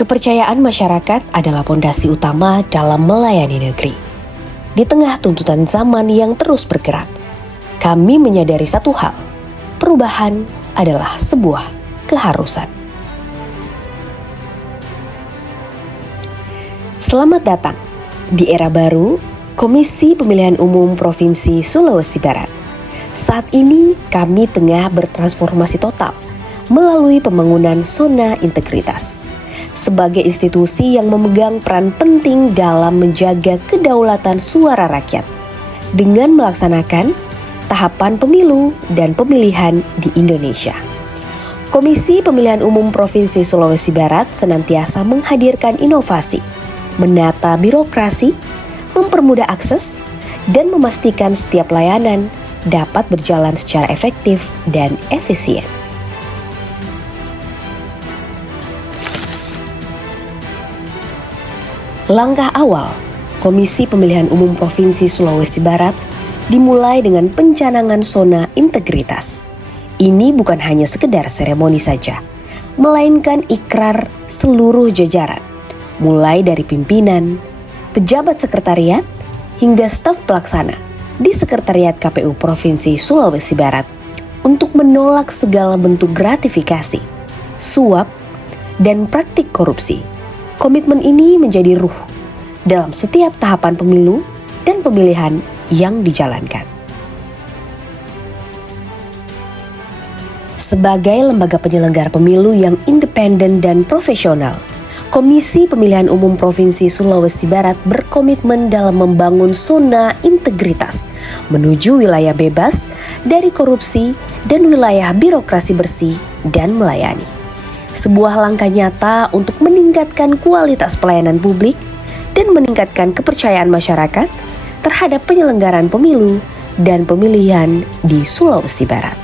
Kepercayaan masyarakat adalah pondasi utama dalam melayani negeri. Di tengah tuntutan zaman yang terus bergerak, kami menyadari satu hal, perubahan adalah sebuah keharusan. Selamat datang di era baru Komisi Pemilihan Umum Provinsi Sulawesi Barat. Saat ini kami tengah bertransformasi total melalui pembangunan zona integritas sebagai institusi yang memegang peran penting dalam menjaga kedaulatan suara rakyat dengan melaksanakan tahapan pemilu dan pemilihan di Indonesia. Komisi Pemilihan Umum Provinsi Sulawesi Barat senantiasa menghadirkan inovasi, menata birokrasi, mempermudah akses, dan memastikan setiap layanan dapat berjalan secara efektif dan efisien. Langkah awal Komisi Pemilihan Umum Provinsi Sulawesi Barat dimulai dengan pencanangan zona integritas. Ini bukan hanya sekedar seremoni saja, melainkan ikrar seluruh jajaran, mulai dari pimpinan, pejabat sekretariat, hingga staf pelaksana di Sekretariat KPU Provinsi Sulawesi Barat untuk menolak segala bentuk gratifikasi, suap, dan praktik korupsi. Komitmen ini menjadi ruh dalam setiap tahapan pemilu dan pemilihan yang dijalankan. Sebagai lembaga penyelenggara pemilu yang independen dan profesional, Komisi Pemilihan Umum Provinsi Sulawesi Barat berkomitmen dalam membangun zona integritas menuju wilayah bebas dari korupsi dan wilayah birokrasi bersih dan melayani. Sebuah langkah nyata untuk meningkatkan kualitas pelayanan publik dan meningkatkan kepercayaan masyarakat terhadap penyelenggaraan pemilu dan pemilihan di Sulawesi Barat.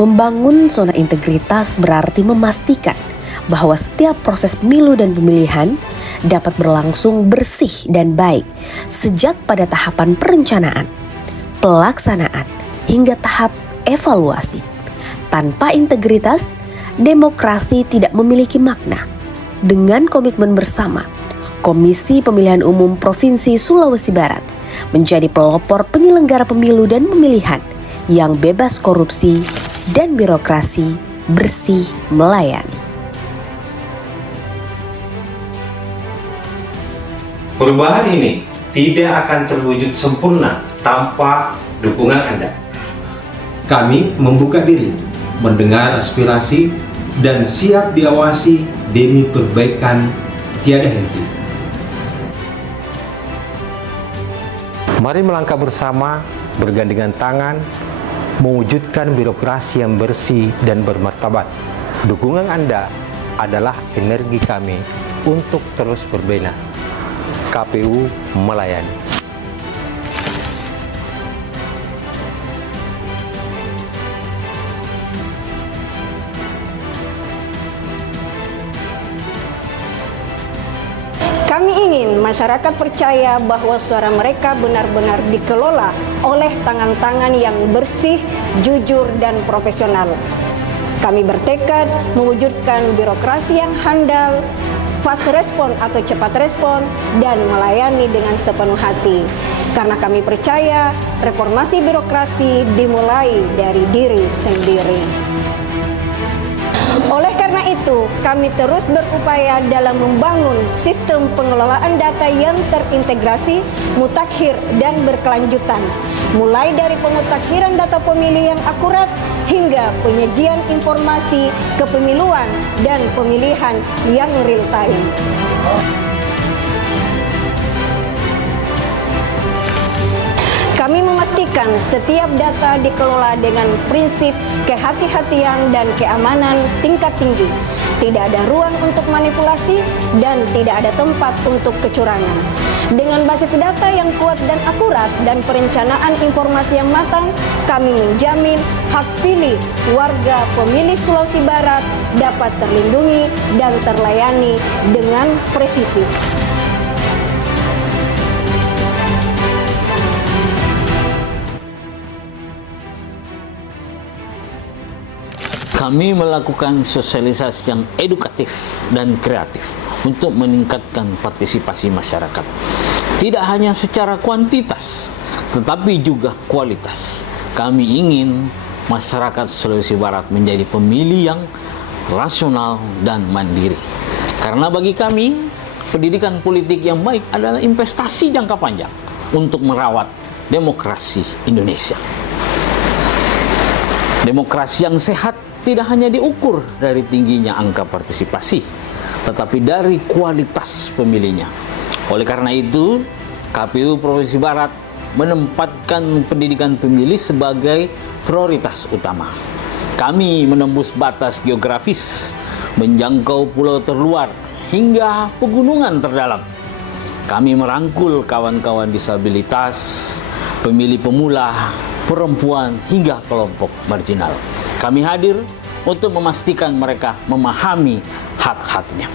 Membangun zona integritas berarti memastikan bahwa setiap proses pemilu dan pemilihan dapat berlangsung bersih dan baik sejak pada tahapan perencanaan, pelaksanaan, hingga tahap evaluasi. Tanpa integritas, demokrasi tidak memiliki makna. Dengan komitmen bersama, Komisi Pemilihan Umum Provinsi Sulawesi Barat menjadi pelopor penyelenggara pemilu dan pemilihan yang bebas korupsi dan birokrasi bersih melayani. Perubahan ini tidak akan terwujud sempurna tanpa dukungan Anda. Kami membuka diri, mendengar aspirasi, dan siap diawasi demi perbaikan tiada henti. Mari melangkah bersama, bergandengan tangan, mewujudkan birokrasi yang bersih dan bermartabat. Dukungan Anda adalah energi kami untuk terus berbenah. KPU melayani. Kami ingin masyarakat percaya bahwa suara mereka benar-benar dikelola oleh tangan-tangan yang bersih, jujur, dan profesional. Kami bertekad mewujudkan birokrasi yang handal, fast respon atau cepat respon, dan melayani dengan sepenuh hati. Karena kami percaya reformasi birokrasi dimulai dari diri sendiri. Oleh karena itu, kami terus berupaya dalam membangun sistem pengelolaan data yang terintegrasi, mutakhir, dan berkelanjutan. Mulai dari pemutakhiran data pemilih yang akurat hingga penyajian informasi kepemiluan dan pemilihan yang real time. Kami memastikan setiap data dikelola dengan prinsip kehati-hatian dan keamanan tingkat tinggi. Tidak ada ruang untuk manipulasi dan tidak ada tempat untuk kecurangan. Dengan basis data yang kuat dan akurat dan perencanaan informasi yang matang, kami menjamin hak pilih warga pemilih Sulawesi Barat dapat terlindungi dan terlayani dengan presisi. Kami melakukan sosialisasi yang edukatif dan kreatif untuk meningkatkan partisipasi masyarakat. Tidak hanya secara kuantitas, tetapi juga kualitas. Kami ingin masyarakat Sulawesi Barat menjadi pemilih yang rasional dan mandiri. Karena bagi kami, pendidikan politik yang baik adalah investasi jangka panjang untuk merawat demokrasi Indonesia. Demokrasi yang sehat tidak hanya diukur dari tingginya angka partisipasi, tetapi dari kualitas pemilihnya. Oleh karena itu, KPU Provinsi Barat menempatkan pendidikan pemilih sebagai prioritas utama. Kami menembus batas geografis, menjangkau pulau terluar hingga pegunungan terdalam. Kami merangkul kawan-kawan disabilitas, pemilih pemula, perempuan hingga kelompok marginal. Kami hadir untuk memastikan mereka memahami hak-haknya.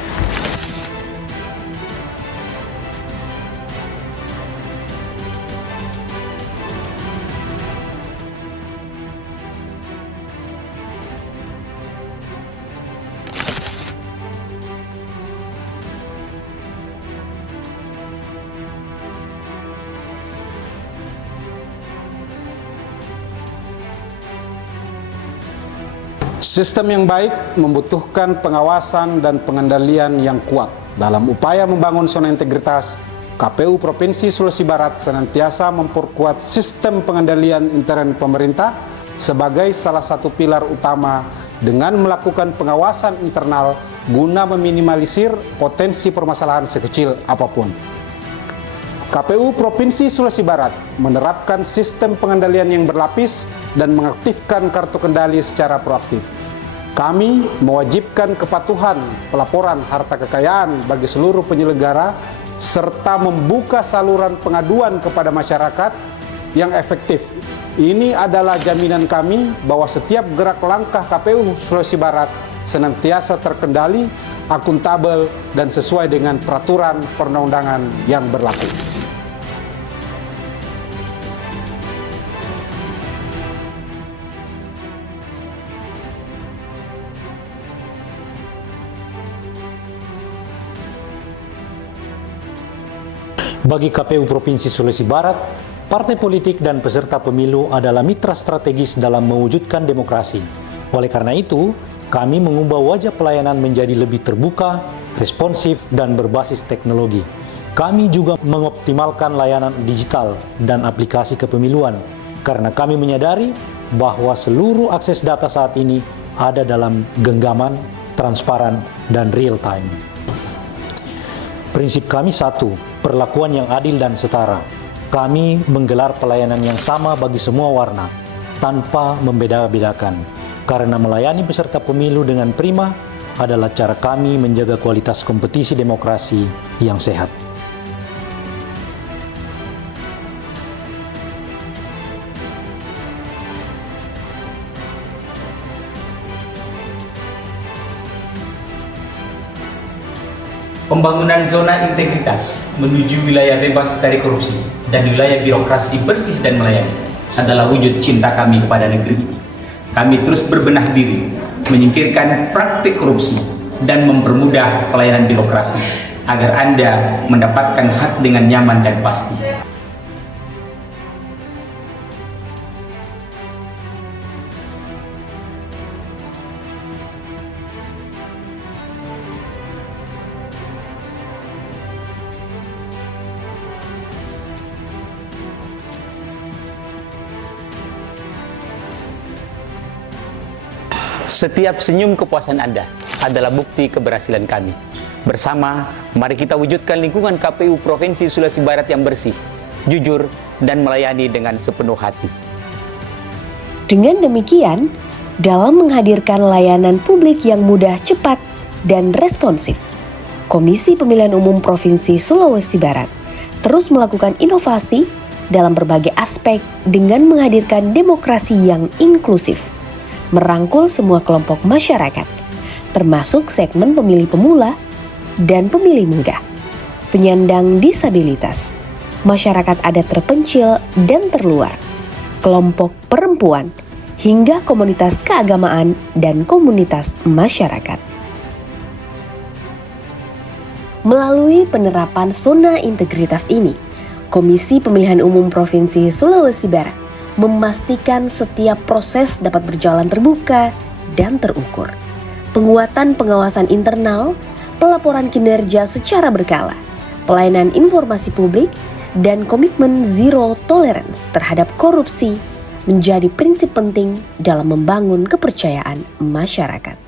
Sistem yang baik membutuhkan pengawasan dan pengendalian yang kuat. Dalam upaya membangun zona integritas, KPU Provinsi Sulawesi Barat senantiasa memperkuat sistem pengendalian intern pemerintah sebagai salah satu pilar utama dengan melakukan pengawasan internal guna meminimalisir potensi permasalahan sekecil apapun. KPU Provinsi Sulawesi Barat menerapkan sistem pengendalian yang berlapis dan mengaktifkan kartu kendali secara proaktif. Kami mewajibkan kepatuhan pelaporan harta kekayaan bagi seluruh penyelenggara serta membuka saluran pengaduan kepada masyarakat yang efektif. Ini adalah jaminan kami bahwa setiap gerak langkah KPU Sulawesi Barat senantiasa terkendali, akuntabel, dan sesuai dengan peraturan perundang-undangan yang berlaku. Bagi KPU Provinsi Sulawesi Barat, partai politik dan peserta pemilu adalah mitra strategis dalam mewujudkan demokrasi. Oleh karena itu, kami mengubah wajah pelayanan menjadi lebih terbuka, responsif, dan berbasis teknologi. Kami juga mengoptimalkan layanan digital dan aplikasi kepemiluan, karena kami menyadari bahwa seluruh akses data saat ini ada dalam genggaman, transparan, dan real time. Prinsip kami satu, perlakuan yang adil dan setara. Kami menggelar pelayanan yang sama bagi semua warna, tanpa membeda-bedakan. Karena melayani peserta pemilu dengan prima adalah cara kami menjaga kualitas kompetisi demokrasi yang sehat. Pembangunan zona integritas menuju wilayah bebas dari korupsi dan wilayah birokrasi bersih dan melayani adalah wujud cinta kami kepada negeri ini. Kami terus berbenah diri, menyingkirkan praktik korupsi dan mempermudah pelayanan birokrasi agar Anda mendapatkan hak dengan nyaman dan pasti. Setiap senyum kepuasan Anda adalah bukti keberhasilan kami. Bersama, mari kita wujudkan lingkungan KPU Provinsi Sulawesi Barat yang bersih, jujur, dan melayani dengan sepenuh hati. Dengan demikian, dalam menghadirkan layanan publik yang mudah, cepat, dan responsif, Komisi Pemilihan Umum Provinsi Sulawesi Barat terus melakukan inovasi dalam berbagai aspek dengan menghadirkan demokrasi yang inklusif, merangkul semua kelompok masyarakat, termasuk segmen pemilih pemula dan pemilih muda, penyandang disabilitas, masyarakat adat terpencil dan terluar, kelompok perempuan, hingga komunitas keagamaan dan komunitas masyarakat. Melalui penerapan zona integritas ini, Komisi Pemilihan Umum Provinsi Sulawesi Barat memastikan setiap proses dapat berjalan terbuka dan terukur. Penguatan pengawasan internal, pelaporan kinerja secara berkala, pelayanan informasi publik, dan komitmen zero tolerance terhadap korupsi menjadi prinsip penting dalam membangun kepercayaan masyarakat.